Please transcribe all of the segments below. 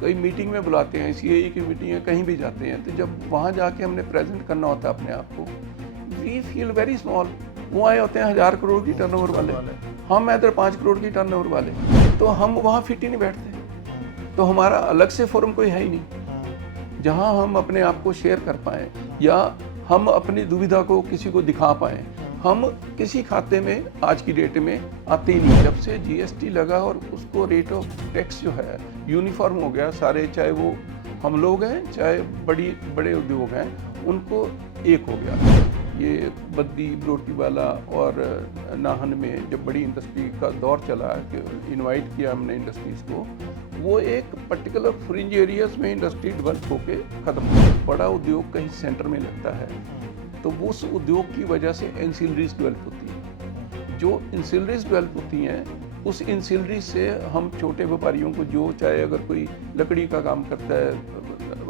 कई मीटिंग में बुलाते हैं, सीआईई की मीटिंग है, कहीं भी जाते हैं, तो जब वहाँ जाके हमने प्रेजेंट करना होता है अपने आप को, वी फील वेरी स्मॉल। वो आए होते हैं 1000 करोड़ की टर्नओवर वाले, हम इधर 5 करोड़ की टर्नओवर वाले, तो हम वहाँ फिट ही नहीं बैठते। तो हमारा अलग से फोरम कोई है ही नहीं जहाँ हम अपने आप को शेयर कर पाएँ या हम अपनी दुविधा को किसी को दिखा पाएँ। हम किसी खाते में आज की डेट में आते ही नहीं। जब से जीएसटी लगा और उसको रेट ऑफ टैक्स जो है यूनिफॉर्म हो गया, सारे चाहे वो हम लोग हैं चाहे बड़े उद्योग हैं, उनको एक हो गया। ये बद्दी बरोटीवाला और नाहन में जब बड़ी इंडस्ट्री का दौर चला कि इनवाइट किया हमने इंडस्ट्रीज़ को, वो एक पर्टिकुलर फ्रिंज एरियाज में इंडस्ट्री डेवलप होके ख़त्म हो गई। बड़ा उद्योग कहीं सेंटर में लगता है तो उस उद्योग की वजह से एंसिलरीज डेवलप होती है। जो एंसिलरीज डेवलप होती हैं उस एंसिलरी से हम छोटे व्यापारियों को, जो चाहे अगर कोई लकड़ी का काम करता है,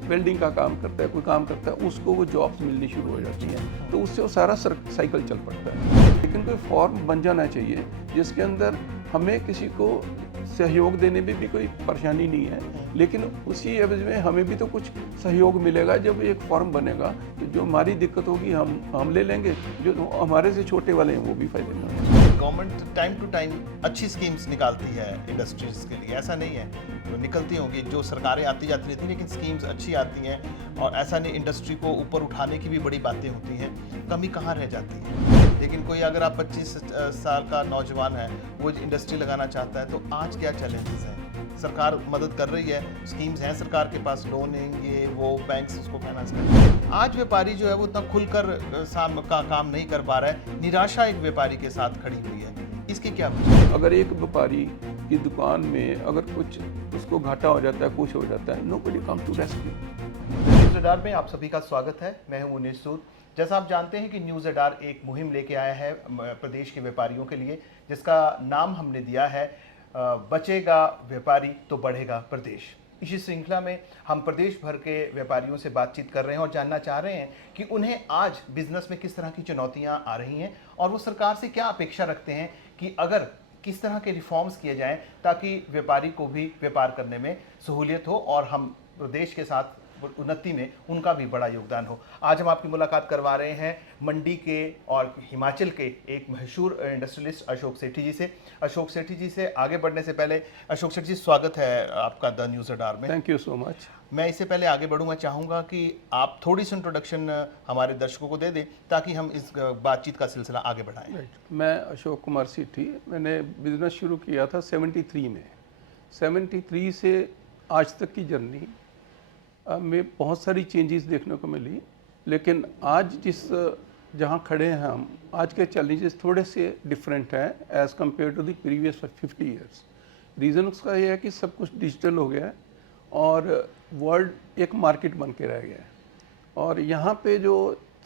वेल्डिंग का काम करता है, कोई काम करता है, उसको वो जॉब्स मिलनी शुरू हो जाती हैं, तो उससे वो सारा साइकिल चल पड़ता है। लेकिन कोई फॉर्म बन जाना चाहिए जिसके अंदर हमें किसी को सहयोग देने में भी कोई परेशानी नहीं है, लेकिन उसी एवज में हमें भी तो कुछ सहयोग मिलेगा। जब एक फॉर्म बनेगा तो जो हमारी दिक्कत होगी हम ले लेंगे, जो हमारे से छोटे वाले हैं वो भी फायदे में होंगे। गवर्नमेंट टाइम टू टाइम अच्छी स्कीम्स निकालती है इंडस्ट्रीज़ के लिए, ऐसा नहीं है, तो निकलती होंगी, जो सरकारें आती जाती रहती हैं, लेकिन स्कीम्स अच्छी आती हैं और ऐसा नहीं, इंडस्ट्री को ऊपर उठाने की भी बड़ी बातें होती हैं, कमी कहाँ रह जाती है। लेकिन कोई अगर आप 25 साल का नौजवान है, वो इंडस्ट्री लगाना चाहता है, तो आज क्या चैलेंजेस हैं? सरकार मदद कर रही है, स्कीम्स हैं सरकार के पास, लोनिंग ये वो, बैंक्स उसको फाइनेंस कर रहे हैं। आज व्यापारी जो है वो उतना खुलकर का काम नहीं कर पा रहा है, निराशा एक व्यापारी के साथ खड़ी हुई है, इसकी क्या वजह? अगर एक व्यापारी की दुकान में अगर कुछ उसको घाटा हो जाता है, कुछ हो जाता है, nobody come to rescue. News अडार में आप सभी का स्वागत है, मैं हूं मुनीर सूद। जैसा आप जानते हैं कि न्यूज़ अडार एक मुहिम लेके आया है प्रदेश के व्यापारियों के लिए, जिसका नाम हमने दिया है बचेगा व्यापारी तो बढ़ेगा प्रदेश। इसी श्रृंखला में हम प्रदेश भर के व्यापारियों से बातचीत कर रहे हैं और जानना चाह रहे हैं कि उन्हें आज बिजनेस में किस तरह की चुनौतियां आ रही हैं और वो सरकार से क्या अपेक्षा रखते हैं कि अगर किस तरह के रिफॉर्म्स किए जाएं ताकि व्यापारी को भी व्यापार करने में सहूलियत हो और हम प्रदेश के साथ उन्नति में उनका भी बड़ा योगदान हो। आज हम आपकी मुलाकात करवा रहे हैं मंडी के और हिमाचल के एक मशहूर इंडस्ट्रियलिस्ट अशोक सेठी जी से। अशोक सेठी जी से आगे बढ़ने से पहले, अशोक सेठी जी स्वागत है आपका द न्यूज़ अडार में। Thank you so much. मैं इससे पहले आगे बढ़ूँ, मैं चाहूँगा कि आप थोड़ी सी इंट्रोडक्शन हमारे दर्शकों को दे दें ताकि हम इस बातचीत का सिलसिला आगे बढ़ाएं। मैं अशोक कुमार सेठी, मैंने बिजनेस शुरू किया था 73 में। 73 से आज तक की जर्नी में बहुत सारी चेंजेस देखने को मिली, लेकिन आज जहाँ खड़े हैं हम, आज के चैलेंजेस थोड़े से डिफरेंट हैं as compare to the previous 50 years. Reason उसका ये है कि सब कुछ डिजिटल हो गया है और वर्ल्ड एक मार्केट बन के रह गया है। और यहाँ पे जो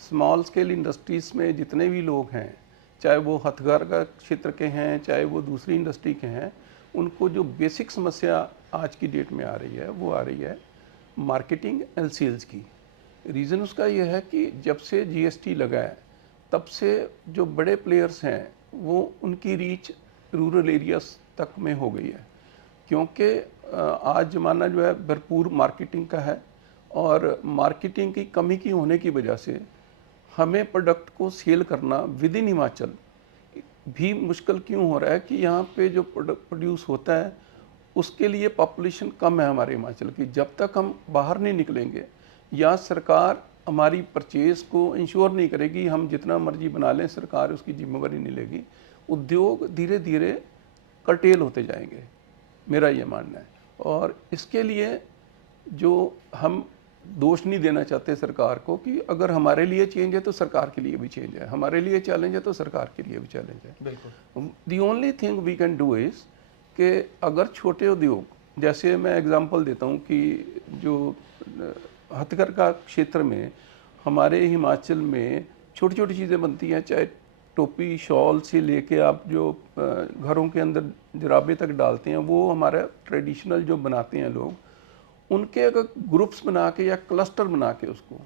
स्मॉल स्केल इंडस्ट्रीज़ में जितने भी लोग हैं, चाहे वो हथकरघा क्षेत्र के हैं चाहे वो दूसरी इंडस्ट्री के हैं, उनको जो बेसिक समस्या आज की डेट में आ रही है वो आ रही है मार्केटिंग एंड सेल्स की। रीज़न उसका ये है कि जब से जीएसटी लगा है तब से जो बड़े प्लेयर्स हैं वो उनकी रीच रूरल एरियाज तक में हो गई है, क्योंकि आज ज़माना जो है भरपूर मार्केटिंग का है और मार्केटिंग की कमी की होने की वजह से हमें प्रोडक्ट को सेल करना विद इन हिमाचल भी मुश्किल क्यों हो रहा है कि यहाँ पे जो प्रोडक्ट प्रोड्यूस होता है उसके लिए पॉपुलेशन कम है हमारे हिमाचल की। जब तक हम बाहर नहीं निकलेंगे या सरकार हमारी परचेज को इंश्योर नहीं करेगी, हम जितना मर्जी बना लें सरकार उसकी जिम्मेवारी नहीं लेगी, उद्योग धीरे धीरे कर्टेल होते जाएंगे, मेरा ये मानना है। और इसके लिए जो हम दोष नहीं देना चाहते सरकार को कि अगर हमारे लिए चेंज है तो सरकार के लिए भी चेंज है, हमारे लिए चैलेंज है तो सरकार के लिए भी चैलेंज है। बिल्कुल। The only thing we can do is कि अगर छोटे उद्योग, जैसे मैं एग्जांपल देता हूँ कि जो हथकरघा क्षेत्र में हमारे हिमाचल में छोटी छोटी चीज़ें बनती हैं, चाहे टोपी शॉल से लेके आप जो घरों के अंदर जराबे तक डालते हैं, वो हमारा ट्रेडिशनल जो बनाते हैं लोग, उनके अगर ग्रुप्स बना के या क्लस्टर बना के उसको,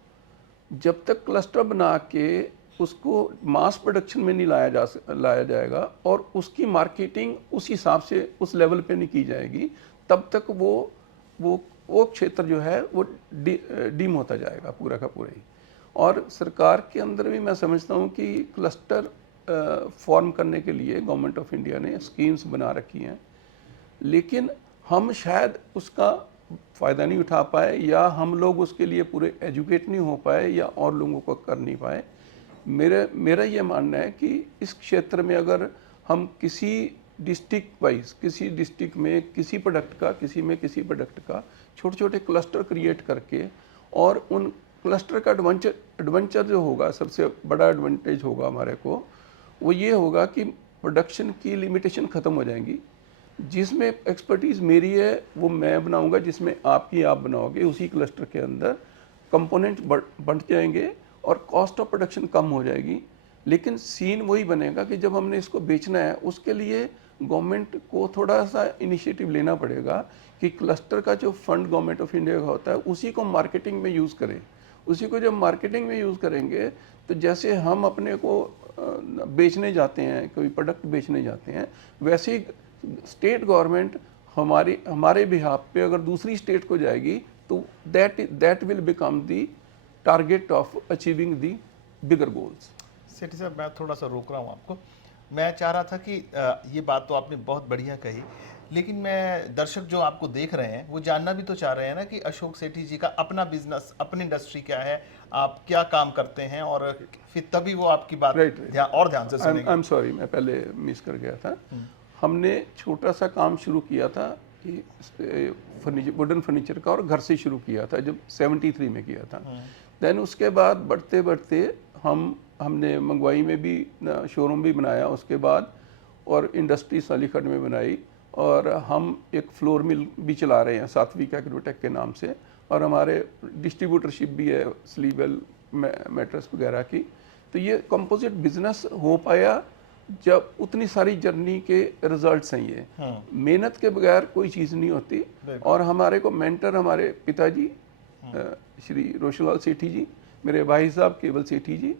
जब तक क्लस्टर बना के उसको मास प्रोडक्शन में नहीं लाया जाएगा और उसकी मार्केटिंग उस हिसाब से उस लेवल पे नहीं की जाएगी, तब तक वो वो क्षेत्र जो है वो डीम होता जाएगा पूरा का पूरा ही। और सरकार के अंदर भी मैं समझता हूँ कि क्लस्टर फॉर्म करने के लिए गवर्नमेंट ऑफ इंडिया ने स्कीम्स बना रखी हैं, लेकिन हम शायद उसका फ़ायदा नहीं उठा पाए, या हम लोग उसके लिए पूरे एजुकेट नहीं हो पाए, या और लोगों को कर नहीं पाए। मेरा ये मानना है कि इस क्षेत्र में अगर हम किसी डिस्ट्रिक्ट वाइज, किसी डिस्ट्रिक्ट में किसी प्रोडक्ट का, किसी में किसी प्रोडक्ट का छोटे छोटे क्लस्टर क्रिएट करके, और उन क्लस्टर का एडवेंचर जो होगा, सबसे बड़ा एडवांटेज होगा हमारे को, वो ये होगा कि प्रोडक्शन की लिमिटेशन ख़त्म हो जाएंगी। जिसमें एक्सपर्टीज़ मेरी है वो मैं बनाऊंगा, जिसमें आपकी आप बनाओगे, उसी क्लस्टर के अंदर कंपोनेंट बंट जाएंगे और कॉस्ट ऑफ प्रोडक्शन कम हो जाएगी। लेकिन सीन वही बनेगा कि जब हमने इसको बेचना है, उसके लिए गवर्नमेंट को थोड़ा सा इनिशिएटिव लेना पड़ेगा कि क्लस्टर का जो फंड गवर्नमेंट ऑफ इंडिया का होता है उसी को मार्केटिंग में यूज़ करें। उसी को जब मार्केटिंग में यूज़ करेंगे तो जैसे हम अपने को बेचने जाते हैं, कोई प्रोडक्ट बेचने जाते हैं, वैसे ही स्टेट गवर्नमेंट हमारे बिहाफ पे अगर दूसरी स्टेट को जाएगी तो that will become the target of achieving the bigger goals. Sethi साहब, मैं थोड़ा सा रोक रहा हूँ आपको। मैं चाह रहा था कि ये बात तो आपने बहुत बढ़िया कही, लेकिन मैं दर्शक जो आपको देख रहे हैं वो जानना भी तो चाह रहे हैं ना कि अशोक सेठी जी का अपना बिजनेस, अपनी इंडस्ट्री क्या है, आप क्या काम करते हैं, और फिर तभी वो आपकी बात ध्यान से सुनेंगे। आई एम सॉरी, मैं पहले मिस कर गया था। हमने छोटा सा काम शुरू किया था कि फर्नीचर, वुडन फर्नीचर का, और घर से शुरू किया था जब 73 में किया था। देन उसके बाद बढ़ते बढ़ते हमने मंगवाई में भी शोरूम भी बनाया उसके बाद, और इंडस्ट्री सालीखंड में बनाई, और हम एक फ्लोर मिल भी चला रहे हैं सात्विक एग्रोटेक के नाम से, और हमारे डिस्ट्रीब्यूटरशिप भी है स्लीवल मैट्रेस वगैरह की। तो ये कंपोजिट बिजनेस हो पाया जब उतनी सारी जर्नी के रिजल्ट्स हैं। ये मेहनत के बगैर कोई चीज़ नहीं होती। और हमारे को मेंटर हमारे पिताजी श्री रोशनलाल सेठी जी, मेरे भाई साहब केवल सेठी जी,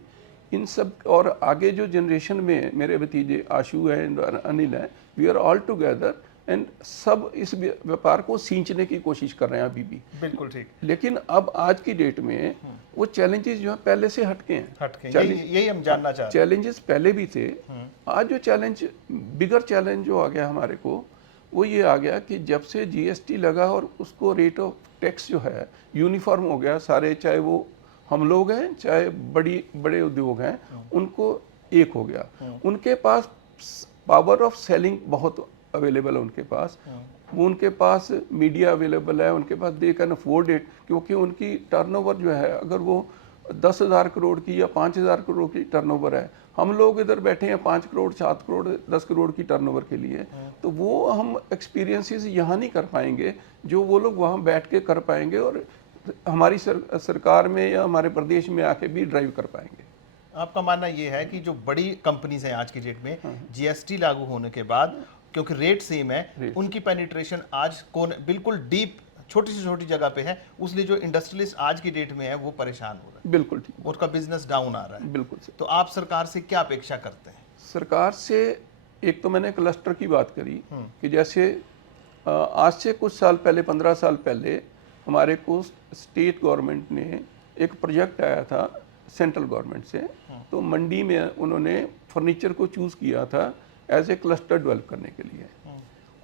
इन सब, और आगे जो जनरेशन में मेरे भतीजे आशु हैं और अनिल हैं, we are all together, and सब इस व्यापार को सींचने की कोशिश कर रहे हैं अभी भी। बिल्कुल ठीक। लेकिन अब आज की डेट में वो चैलेंजेस जो है पहले से हटके हैं। यही हम जानना चाहते हैं। चैलेंजेस पहले भी थे, आज जो चैलेंज, बिगर चैलेंज जो आ गया हमारे को, वो ये आ गया कि जब से जीएसटी लगा और उसको रेट ऑफ टैक्स जो है यूनिफॉर्म हो गया सारे, चाहे वो हम लोग हैं चाहे बड़े उद्योग हैं, उनको एक हो गया। उनके पास पावर ऑफ सेलिंग बहुत अवेलेबल है उनके पास, वो उनके पास मीडिया अवेलेबल है, उनके पास दे कैन अफोर्ड इट, क्योंकि उनकी टर्नओवर जो है, अगर वो 10,000 करोड़ की या 5,000 करोड़ की टर्नओवर है, हम लोग इधर बैठे हैं 5 करोड़ 7 करोड़ 10 करोड़ की टर्नओवर के लिए, तो वो हम एक्सपीरियंसेस यहाँ नहीं कर पाएंगे जो वो लोग वहाँ बैठ के कर पाएंगे, और हमारी सरकार में या हमारे प्रदेश में आके भी ड्राइव कर पाएंगे। आपका मानना ये है कि जो बड़ी कंपनीज हैं आज की डेट में, जीएसटी लागू होने के बाद, क्योंकि रेट सेम है, उनकी पेनिट्रेशन आज बिल्कुल डीप छोटी से छोटी जगह पे है, उसलिए जो इंडस्ट्रियलिस्ट आज की डेट में है वो परेशान हो रहा है। बिल्कुल ठीक। उसका बिजनेस डाउन आ रहा है। बिल्कुल। तो आप सरकार से क्या अपेक्षा करते हैं? सरकार से एक तो मैंने क्लस्टर की बात करी कि जैसे आज से कुछ साल पहले, 15 साल पहले, हमारे को स्टेट गवर्नमेंट ने एक प्रोजेक्ट आया था सेंट्रल गवर्नमेंट से, तो मंडी में उन्होंने फर्नीचर को चूज़ किया था एज ए क्लस्टर डेवलप करने के लिए।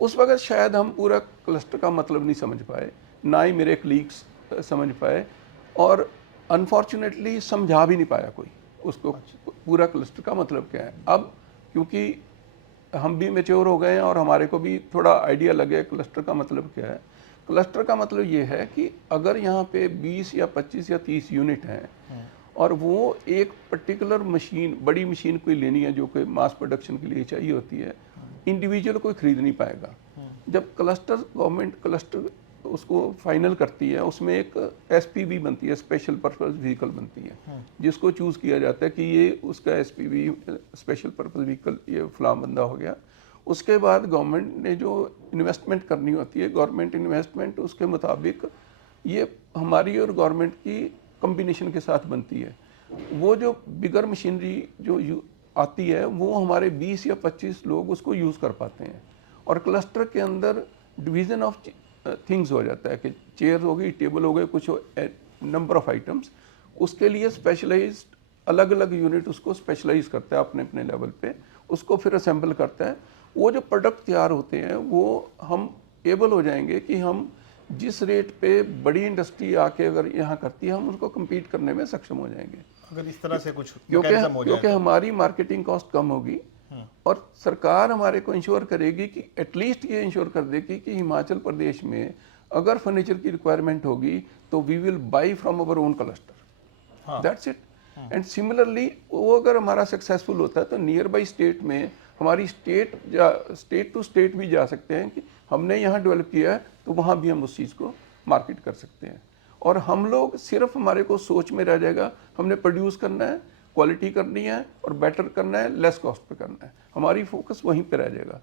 उस वक्त शायद हम पूरा क्लस्टर का मतलब नहीं समझ पाए, ना ही मेरे कलीग्स समझ पाए, और अनफॉर्चुनेटली समझा भी नहीं पाया कोई उसको पूरा क्लस्टर का मतलब क्या है। अब क्योंकि हम भी मैच्योर हो गए हैं और हमारे को भी थोड़ा आइडिया लगे क्लस्टर का मतलब क्या है। क्लस्टर का मतलब ये है कि अगर यहाँ पे 20 या 25 या 30 यूनिट हैं, और वो एक पर्टिकुलर मशीन, बड़ी मशीन कोई लेनी है जो कि मास प्रोडक्शन के लिए चाहिए होती है, इंडिविजुअल कोई खरीद नहीं पाएगा। जब क्लस्टर गवर्नमेंट क्लस्टर उसको फाइनल करती है, उसमें एक एसपीवी बनती है, स्पेशल पर्पस व्हीकल बनती है, जिसको चूज़ किया जाता है कि ये उसका एसपीवी स्पेशल पर्पस व्हीकल ये फलां बंदा हो गया। उसके बाद गवर्नमेंट ने जो इन्वेस्टमेंट करनी होती है, गवर्नमेंट इन्वेस्टमेंट उसके मुताबिक ये हमारी और गवर्नमेंट की कम्बिनेशन के साथ बनती है। वो जो बिगर मशीनरी जो आती है वो हमारे 20 या 25 लोग उसको यूज़ कर पाते हैं। और क्लस्टर के अंदर डिवीज़न ऑफ थिंग्स हो जाता है कि चेयर हो गई, टेबल हो गए, कुछ नंबर ऑफ आइटम्स, उसके लिए स्पेशलाइज्ड अलग अलग यूनिट उसको स्पेशलाइज करता है अपने अपने लेवल पे, उसको फिर असेंबल करता है। वो जो प्रोडक्ट तैयार होते हैं वो हम एबल हो जाएंगे कि हम जिस रेट पे बड़ी इंडस्ट्री आके अगर यहाँ करती है, हम उसको कम्पीट करने में सक्षम हो जाएंगे, अगर इस तरह से कुछ मैकेनिज्म हो जाए क्योंकि तो। हमारी मार्केटिंग कॉस्ट कम होगी और सरकार हमारे को इंश्योर करेगी कि एटलीस्ट ये इंश्योर कर देगी कि हिमाचल प्रदेश में अगर फर्नीचर की रिक्वायरमेंट होगी तो we will buy from our own cluster, that's it. And similarly वो अगर हमारा सक्सेसफुल होता है तो नियर बाई स्टेट में हमारी स्टेट टू स्टेट भी जा सकते हैं कि हमने यहाँ डेवलप किया है तो वहाँ भी हम उस चीज़ को मार्केट कर सकते हैं। और हम लोग सिर्फ हमारे को सोच में रह जाएगा हमने प्रोड्यूस करना है, क्वालिटी करनी है और बेटर करना है, लेस कॉस्ट पे करना है, हमारी फोकस वहीं पे रह जाएगा।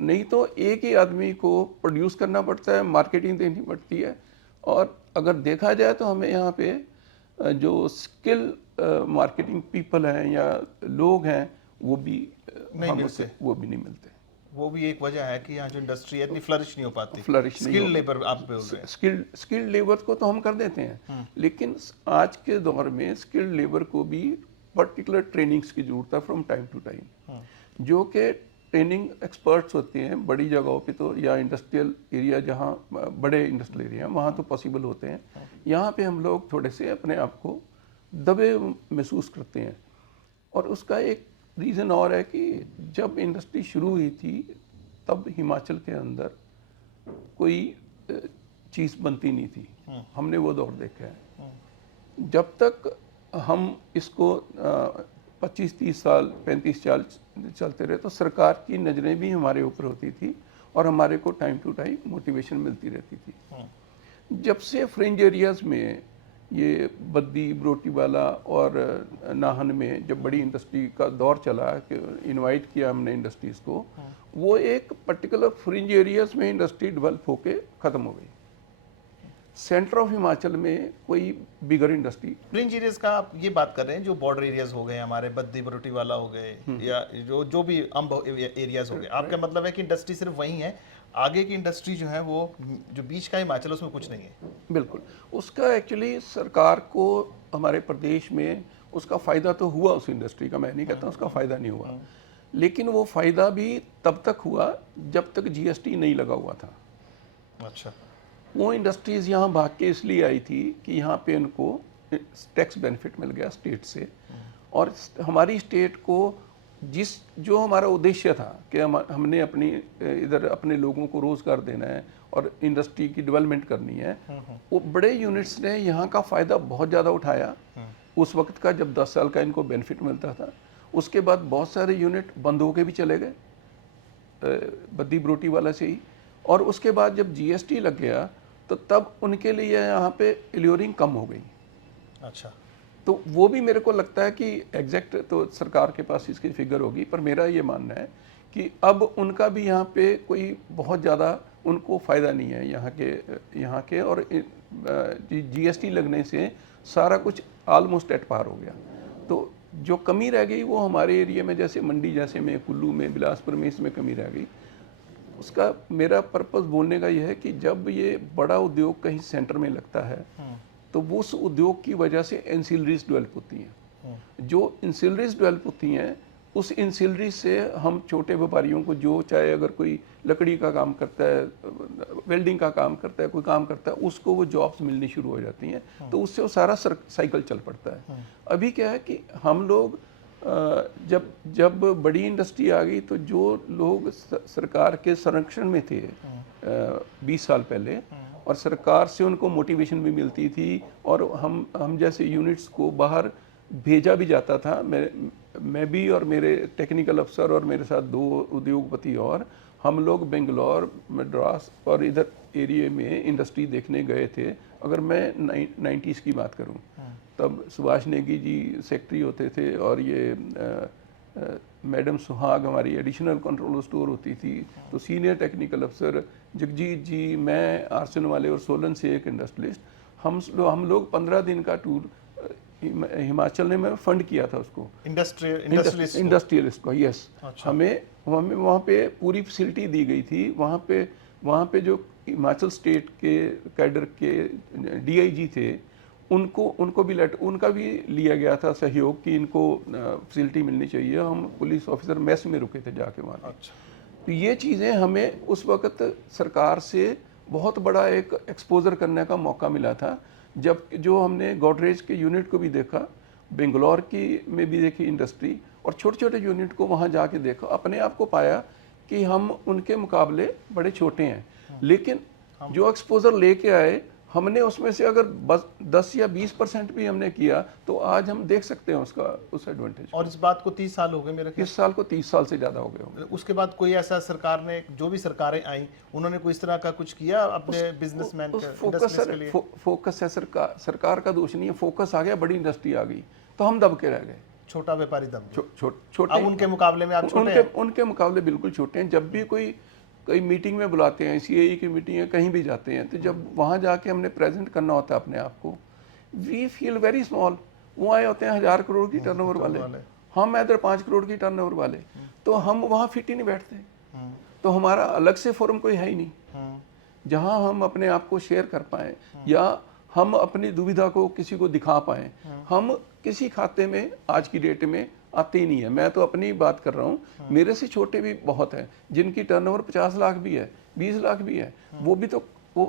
नहीं तो एक ही आदमी को प्रोड्यूस करना पड़ता है, मार्केटिंग देनी पड़ती है। और अगर देखा जाए तो हमें यहाँ पे जो स्किल मार्केटिंग पीपल हैं या लोग हैं वो भी नहीं मिलते, वो भी नहीं मिलते। वो भी एक वजह है कि यहाँ जो इंडस्ट्री है इतनी फ्लरिश नहीं हो पाती। फ्लरिश नहीं स्किल लेबर आप बोल रहे हैं। स्किल्ड लेबर को तो हम कर देते हैं, लेकिन आज के दौर में स्किल्ड लेबर को भी पर्टिकुलर ट्रेनिंग्स की जरूरत है फ्रॉम टाइम टू टाइम, जो कि ट्रेनिंग एक्सपर्ट्स होते हैं बड़ी जगहों पे तो, या इंडस्ट्रियल एरिया जहाँ बड़े इंडस्ट्रियल एरिया वहाँ तो पॉसिबल होते हैं। यहाँ पे हम लोग थोड़े से अपने आप को दबे महसूस करते हैं। और उसका एक रीज़न और है कि जब इंडस्ट्री शुरू हुई थी तब हिमाचल के अंदर कोई चीज़ बनती नहीं थी, हमने वो दौर देखा है। जब तक हम इसको 25-30 साल 35 साल चलते रहे तो सरकार की नज़रें भी हमारे ऊपर होती थी और हमारे को टाइम टू टाइम मोटिवेशन मिलती रहती थी। जब से फ्रिंज एरियाज़ में ये बद्दी, बरोटीवाला और नाहन में जब बड़ी इंडस्ट्री का दौर चला कि इनवाइट किया हमने इंडस्ट्रीज़ को, वो एक पर्टिकुलर फ्रिंज एरियाज़ में इंडस्ट्री डेवलप होके ख़त्म हो गई। सेंटर ऑफ हिमाचल में कोई बिगर इंडस्ट्री, फ्रिंज एरियाज का आप ये बात कर रहे हैं जो बॉर्डर एरियाज हो गए हमारे, बद्दी बरोटीवाला हो गए या जो भी अम्ब एरियाज हो गए, आपका मतलब है कि इंडस्ट्री सिर्फ वही है, आगे की इंडस्ट्री जो है वो जो बीच का हिमाचल उसमें कुछ नहीं है? बिल्कुल। उसका एक्चुअली सरकार को हमारे प्रदेश में उसका फ़ायदा तो हुआ उस इंडस्ट्री का, मैं नहीं कहता उसका फ़ायदा नहीं हुआ, लेकिन वो फ़ायदा भी तब तक हुआ जब तक जीएसटी नहीं लगा हुआ था। अच्छा। वो इंडस्ट्रीज़ यहाँ भाग के इसलिए आई थी कि यहाँ पे उनको टैक्स बेनिफिट मिल गया स्टेट से, और हमारी स्टेट को जो हमारा उद्देश्य था कि हमने अपनी इधर अपने लोगों को रोज़गार देना है और इंडस्ट्री की डेवलपमेंट करनी है, वो बड़े यूनिट्स ने यहाँ का फ़ायदा बहुत ज़्यादा उठाया उस वक्त का, जब 10 साल का इनको बेनिफिट मिलता था। उसके बाद बहुत सारे यूनिट बंद होके भी चले गए बद्दी बरोटीवाला से ही, और उसके बाद जब जीएसटी लग गया तो तब उनके लिए यहाँ पे एल्योरिंग कम हो गई। अच्छा। तो वो भी मेरे को लगता है कि एग्जैक्ट तो सरकार के पास इसकी फिगर होगी, पर मेरा ये मानना है कि अब उनका भी यहाँ पे कोई बहुत ज़्यादा उनको फ़ायदा नहीं है यहाँ के और जीएसटी लगने से सारा कुछ ऑलमोस्ट एट पार हो गया। तो जो कमी रह गई वो हमारे एरिया में, जैसे मंडी जैसे में, कुल्लू में, बिलासपुर में, इसमें कमी रह गई। उसका मेरा पर्पस बोलने का यह है कि जब ये बड़ा उद्योग कहीं सेंटर में लगता है तो वो उस उद्योग की वजह से एंसिलरीज डेवलप होती हैं। जो एंसिलरीज डेवलप होती हैं उस एंसिलरी से हम छोटे व्यापारियों को, जो चाहे अगर कोई लकड़ी का काम करता है, वेल्डिंग का काम करता है, कोई काम करता है, उसको वो जॉब्स मिलनी शुरू हो जाती हैं, तो उससे वो सारा साइकिल चल पड़ता है। अभी क्या है कि हम लोग जब बड़ी इंडस्ट्री आ गई तो जो लोग सरकार के संरक्षण में थे 20 साल पहले, और सरकार से उनको मोटिवेशन भी मिलती थी और हम जैसे यूनिट्स को बाहर भेजा भी जाता था। मैं भी और मेरे टेक्निकल अफसर और मेरे साथ 2 उद्योगपति और हम लोग बेंगलोर, मद्रास और इधर एरिया में इंडस्ट्री देखने गए थे। अगर मैं 90s की बात करूं तब सुभाष नेगी जी सेक्रेटरी होते थे और ये मैडम सुहाग हमारी एडिशनल कंट्रोल स्टोर होती थी, तो सीनियर टेक्निकल अफसर जगजीत जी, मैं, आर्सन वाले और सोलन से एक इंडस्ट्रियलिस्ट, हम लोग 15 दिन का टूर हिमाचल ने मैं फंड किया था उसको, इंडस्ट्रियलिस्ट को। यस। अच्छा। हमें वहाँ पे पूरी फैसिलिटी दी गई थी। वहाँ पे जो हिमाचल स्टेट के कैडर के डीआईजी थे, उनको भी उनका भी लिया गया था सहयोग कि इनको फैसिलिटी मिलनी चाहिए। हम पुलिस ऑफिसर मेस में रुके थे जाके वहाँ। अच्छा। तो ये चीज़ें हमें उस वक्त सरकार से बहुत बड़ा एक एक्सपोजर करने का मौका मिला था। जब जो हमने गोदरेज के यूनिट को भी देखा, बेंगलोर की में भी देखी इंडस्ट्री, और छोटे छोटे यूनिट को वहाँ जाके देखा, अपने आप को पाया कि हम उनके मुकाबले बड़े छोटे हैं। लेकिन जो एक्सपोजर लेके आए हमने, उसमें से अगर 10 या 20% भी हमने किया तो आज हम देख सकते हैं उसका उस एडवांटेज। और इस बात को 30 साल हो गए मेरे ख्याल। इस साल को 30 साल से ज़्यादा हो गए होंगे। उसके बाद कोई ऐसा सरकार ने, जो भी सरकारें आई, उन्होंने कोई इस तरह का कुछ किया अपने बिजनेसमैन के लिए? फोकस है सरकार का दोष नहीं है। फोकस आ गया, बड़ी इंडस्ट्री आ गई तो हम दब के रह गए। छोटा व्यापारी दब गए। छोटे अब उनके मुकाबले में आप छोटे हैं। उनके मुकाबले बिल्कुल छोटे हैं। जब भी कई मीटिंग में बुलाते हैं, सीएई की मीटिंग है, कहीं भी जाते हैं, तो जब वहाँ जाके हमने प्रेजेंट करना होता है अपने आप को, वी फील वेरी स्मॉल। वो आए होते हैं 1000 करोड़ की टर्नओवर वाले, हम इधर 5 करोड़ की टर्नओवर वाले, तो हम वहाँ फिट ही नहीं बैठते। तो हमारा अलग से फोरम कोई है ही नहीं जहाँ हम अपने आप को शेयर कर पाएँ या हम अपनी दुविधा को किसी को दिखा पाएँ। हम किसी खाते में आज की डेट में आते ही नहीं है। मैं तो अपनी बात कर रहा हूँ, मेरे से छोटे भी बहुत हैं जिनकी टर्नओवर 50 लाख भी है, 20 लाख भी है, वो भी तो वो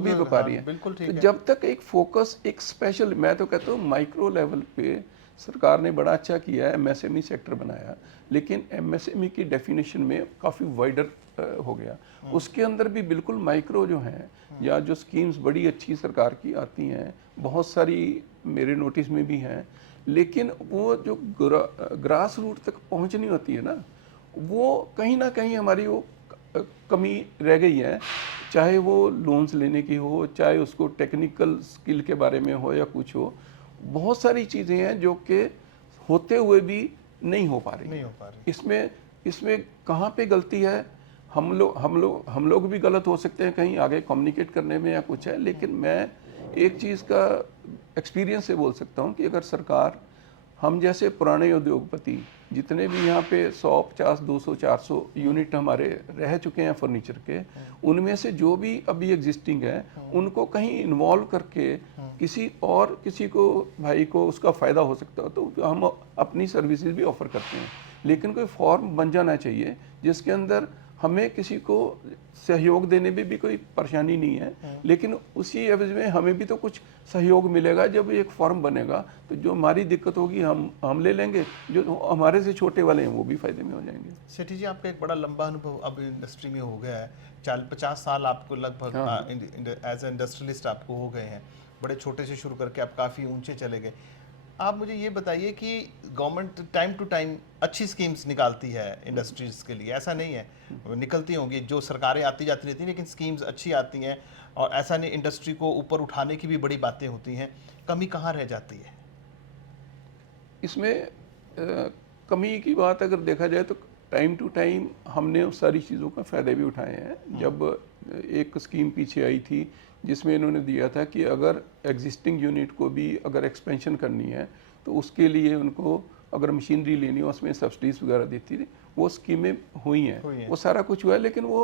भी व्यापारी है। बिल्कुल ठीक तो है। जब तक एक फोकस, एक स्पेशल, मैं तो कहता हूँ माइक्रो लेवल पे सरकार ने बड़ा अच्छा किया है, एमएसएमई सेक्टर बनाया, लेकिन एमएसएमई की डेफिनेशन में काफ़ी वाइडर हो गया। उसके अंदर भी बिल्कुल माइक्रो जो हैं या जो स्कीम्स बड़ी अच्छी सरकार की आती हैं, बहुत सारी मेरे नोटिस में भी हैं, लेकिन वो जो ग्रास रूट तक पहुंचनी होती है ना, वो कहीं ना कहीं हमारी वो कमी रह गई है। चाहे वो लोन्स लेने की हो, चाहे उसको टेक्निकल स्किल के बारे में हो या कुछ हो, बहुत सारी चीज़ें हैं जो कि होते हुए भी नहीं हो पा रही। इसमें कहाँ पे गलती है? हम लोग भी गलत हो सकते हैं कहीं आगे कम्युनिकेट करने में या कुछ है, लेकिन मैं एक चीज़ का एक्सपीरियंस से बोल सकता हूँ कि अगर सरकार, हम जैसे पुराने उद्योगपति जितने भी यहाँ पे 100, 50, 200, 400 यूनिट हमारे रह चुके हैं फर्नीचर के, उनमें से जो भी अभी एग्जिस्टिंग है उनको कहीं इन्वॉल्व करके किसी को भाई को उसका फ़ायदा हो सकता हो तो हम अपनी सर्विसेज भी ऑफर करते हैं। लेकिन कोई फॉर्म बन जाना चाहिए जिसके अंदर हमें किसी को सहयोग देने में भी कोई परेशानी नहीं है, लेकिन उसी एवज में हमें भी तो कुछ सहयोग मिलेगा। जब एक फॉर्म बनेगा तो जो हमारी दिक्कत होगी हम ले लेंगे, जो हमारे से छोटे वाले हैं वो भी फायदे में हो जाएंगे। सेठी जी, आपका एक बड़ा लंबा अनुभव अब इंडस्ट्री में हो गया है, 40-50 साल आपको लगभग एज ए इंडस्ट्रियलिस्ट आपको हो गए हैं। बड़े छोटे से शुरू करके आप काफ़ी ऊंचे चले गए। आप मुझे ये बताइए कि गवर्नमेंट टाइम टू टाइम अच्छी स्कीम्स निकालती है इंडस्ट्रीज के लिए, ऐसा नहीं है, निकलती होंगी, जो सरकारें आती जाती रहती हैं, लेकिन स्कीम्स अच्छी आती हैं, और ऐसा नहीं, इंडस्ट्री को ऊपर उठाने की भी बड़ी बातें होती हैं। कमी कहाँ रह जाती है इसमें? कमी की बात अगर देखा जाए तो टाइम टू टाइम हमने उस सारी चीज़ों का फ़ायदे भी उठाए हैं। जब एक स्कीम पीछे आई थी जिसमें इन्होंने दिया था कि अगर एग्जिस्टिंग यूनिट को भी अगर एक्सपेंशन करनी है तो उसके लिए उनको अगर मशीनरी लेनी हो उसमें सब्सिडीज वगैरह देती थी, वो स्कीमें हुई हैं, वो सारा कुछ हुआ है, लेकिन वो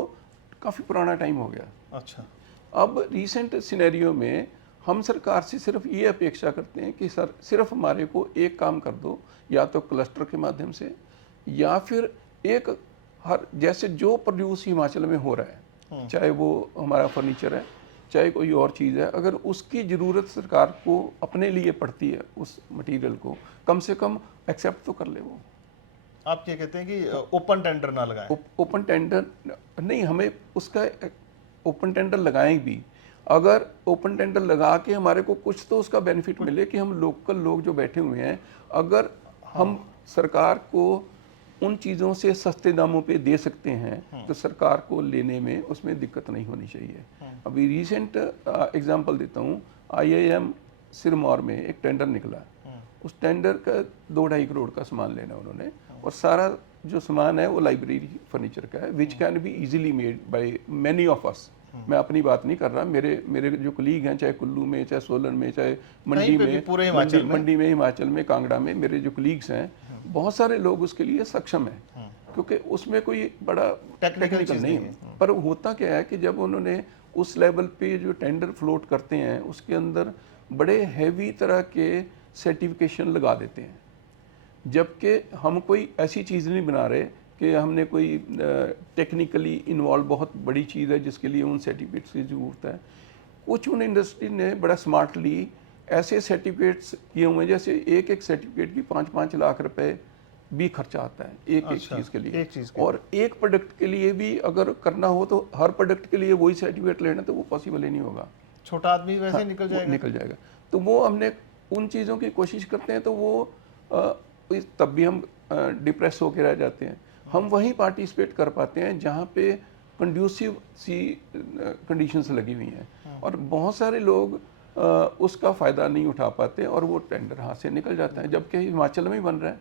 काफ़ी पुराना टाइम हो गया। अच्छा। अब रिसेंट सिनेरियो में हम सरकार से सिर्फ ये अपेक्षा करते हैं कि सर सिर्फ हमारे को एक काम कर दो, या तो क्लस्टर के माध्यम से या फिर एक जैसे जो प्रोड्यूस हिमाचल में हो रहा है, चाहे वो हमारा फर्नीचर है चाहे कोई और चीज़ है, अगर उसकी ज़रूरत सरकार को अपने लिए पड़ती है उस मटेरियल को कम से कम एक्सेप्ट तो कर ले। वो आप क्या कहते हैं कि ओपन टेंडर ना लगाएं? ओपन टेंडर नहीं, हमें उसका ओपन टेंडर लगाएं भी, अगर ओपन टेंडर लगा के हमारे को कुछ तो उसका बेनिफिट मिले कि हम लोकल लोग जो बैठे हुए हैं, अगर हम सरकार को उन चीज़ों से सस्ते दामों पे दे सकते हैं तो सरकार को लेने में उसमें दिक्कत नहीं होनी चाहिए। अभी रिसेंट एग्जांपल देता हूँ, IIM सिरमौर में एक टेंडर निकला, उस टेंडर का 2-2.5 करोड़ का सामान लेना उन्होंने, और सारा जो सामान है वो लाइब्रेरी फर्नीचर का है, which can be easily made by many of us. मैं अपनी बात नहीं कर रहा, मेरे जो कलीग हैं, चाहे कुल्लू में, चाहे सोलन में, चाहे मंडी में, हिमाचल में, कांगड़ा में, मेरे जो कलीग्स हैं, बहुत सारे लोग उसके लिए सक्षम हैं। क्योंकि उसमें कोई बड़ा टेक्निकल चीज़ नहीं नहीं है। पर होता क्या है कि जब उन्होंने उस लेवल पे जो टेंडर फ्लोट करते हैं उसके अंदर बड़े हैवी तरह के सर्टिफिकेशन लगा देते हैं, जबकि हम कोई ऐसी चीज़ नहीं बना रहे कि हमने कोई टेक्निकली इन्वॉल्व बहुत बड़ी चीज़ है जिसके लिए उन सर्टिफिकेट्स की ज़रूरत है। कुछ उन इंडस्ट्री ने बड़ा स्मार्टली ऐसे सर्टिफिकेट्स किए हुए हैं, जैसे एक एक सर्टिफिकेट की 5-5 लाख रुपए भी खर्चा आता है एक अच्छा, चीज़ के लिए। एक चीज़ के और एक प्रोडक्ट के लिए भी अगर करना हो तो हर प्रोडक्ट के लिए वही सर्टिफिकेट लेना तो वो पॉसिबल ही नहीं होगा। छोटा आदमी वैसे हाँ, निकल वो जाएगा। निकल जाएगा। तो वो हमने उन चीज़ों की कोशिश करते हैं तो वो तब भी हम डिप्रेस होकर रह जाते हैं। हम वहीं पार्टिसिपेट कर पाते हैं जहाँ पे कंड्यूसिव सी कंडीशंस लगी हुई हैं, और बहुत सारे लोग उसका फ़ायदा नहीं उठा पाते और वो टेंडर हाथ से निकल जाता है। जबकि हिमाचल में ही बन रहा है,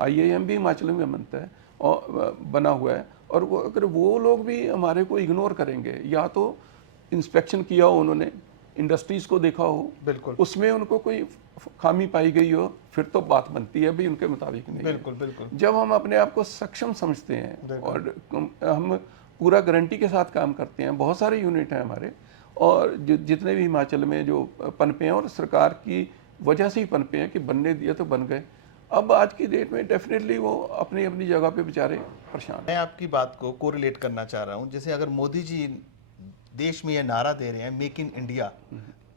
IIM भी हिमाचल में बनता है और बना हुआ है, और वो अगर वो लोग भी हमारे को इग्नोर करेंगे, या तो इंस्पेक्शन किया हो उन्होंने, इंडस्ट्रीज़ को देखा हो, बिल्कुल उसमें उनको कोई खामी पाई गई हो, फिर तो बात बनती है भी उनके मुताबिक नहीं है। बिल्कुल बिल्कुल जब हम अपने आप को सक्षम समझते हैं और हम पूरा गारंटी के साथ काम करते हैं, बहुत सारे यूनिट हैं हमारे, और जितने भी हिमाचल में जो पनपे हैं और सरकार की वजह से ही पनपे हैं कि बनने दिए तो बन गए। अब आज की डेट में डेफिनेटली वो अपनी अपनी जगह पे बेचारे परेशान मैं आपकी बात को कोरिलेट करना चाह रहा हूँ। जैसे अगर मोदी जी देश में ये नारा दे रहे हैं मेक इन इंडिया,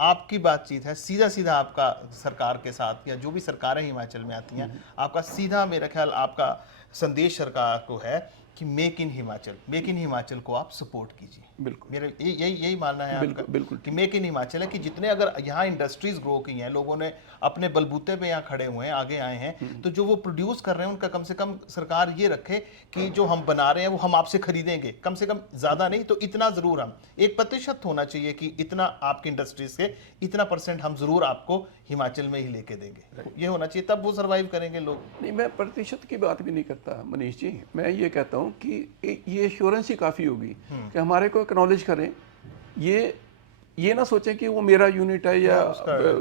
आपकी बातचीत है सीधा सीधा आपका सरकार के साथ, या जो भी सरकारें हिमाचल में आती हैं, आपका सीधा मेरा ख्याल आपका संदेश सरकार को है कि मेक इन हिमाचल को आप सपोर्ट कीजिए। बिल्कुल मेरे यही मानना है बिल्कुल आपका बिल्कुल कि मेक इन हिमाचल है कि जितने अगर यहाँ इंडस्ट्रीज ग्रो की हैं, लोगों ने अपने बलबूते पे यहाँ खड़े हुए हैं, आगे आए हैं, तो जो वो प्रोड्यूस कर रहे हैं उनका कम से कम सरकार ये रखे कि जो हम बना रहे हैं वो हम आपसे खरीदेंगे, कम से कम ज़्यादा नहीं तो इतना ज़रूर, हम 1% होना चाहिए कि इतना आपकी इंडस्ट्रीज से इतना % हम ज़रूर आपको हिमाचल में ही लेके देंगे, ये होना चाहिए, तब वो सर्वाइव करेंगे लोग। नहीं, मैं प्रतिशत की बात भी नहीं करता मनीष जी। मैं ये कहता हूँ कि ये एश्योरेंस ही काफ़ी होगी कि हमारे को एक्नॉलेज करें, ये ना सोचें कि वो मेरा यूनिट है या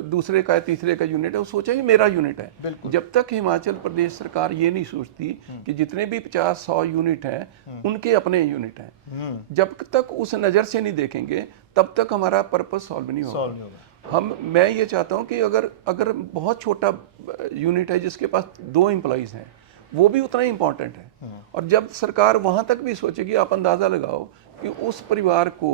दूसरे का है, तीसरे का यूनिट है, वो सोचें कि मेरा यूनिट है। जब तक हिमाचल प्रदेश सरकार ये नहीं सोचती कि जितने भी 50-100 यूनिट हैं उनके अपने यूनिट हैं, जब तक उस नज़र से नहीं देखेंगे तब तक हमारा पर्पस सॉल्व नहीं होगा। मैं ये चाहता हूँ कि अगर बहुत छोटा यूनिट है जिसके पास 2 एम्प्लॉइज़ हैं, वो भी उतना ही इम्पोर्टेंट है। और जब सरकार वहाँ तक भी सोचेगी, आप अंदाज़ा लगाओ कि उस परिवार को